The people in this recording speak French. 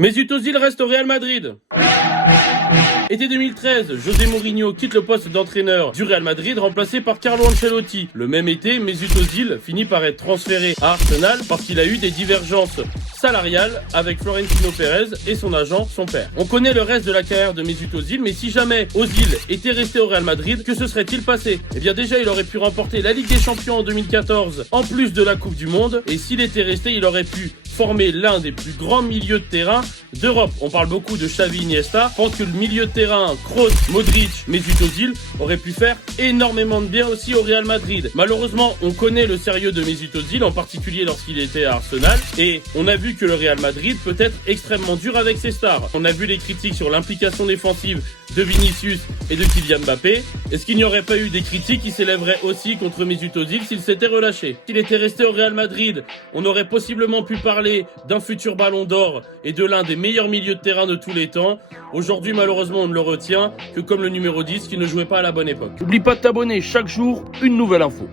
Mesut Özil reste au Real Madrid. Été 2013, José Mourinho quitte le poste d'entraîneur du Real Madrid, remplacé par Carlo Ancelotti. Le même été, Mesut Özil finit par être transféré à Arsenal parce qu'il a eu des divergences salariales avec Florentino Pérez et son agent, son père. On connaît le reste de la carrière de Mesut Özil, mais si jamais Özil était resté au Real Madrid, que se serait-il passé? Eh bien déjà, il aurait pu remporter la Ligue des Champions en 2014, en plus de la Coupe du Monde, et s'il était resté, il aurait pu former l'un des plus grands milieux de terrain d'Europe. On parle beaucoup de Xavi, Iniesta. Je pense que le milieu de terrain Kroos, Modric, Mesut Özil aurait pu faire énormément de bien aussi au Real Madrid. Malheureusement, on connaît le sérieux de Mesut Özil, en particulier lorsqu'il était à Arsenal, et on a vu que le Real Madrid peut être extrêmement dur avec ses stars. On a vu les critiques sur l'implication défensive de Vinicius et de Kylian Mbappé. Est-ce qu'il n'y aurait pas eu des critiques qui s'élèveraient aussi contre Mesut Özil s'il s'était relâché? S'il était resté au Real Madrid, on aurait possiblement pu parler d'un futur ballon d'or et de l'un des meilleurs milieux de terrain de tous les temps. Aujourd'hui, malheureusement, on ne le retient que comme le numéro 10 qui ne jouait pas à la bonne époque. N'oublie pas de t'abonner, chaque jour, une nouvelle info.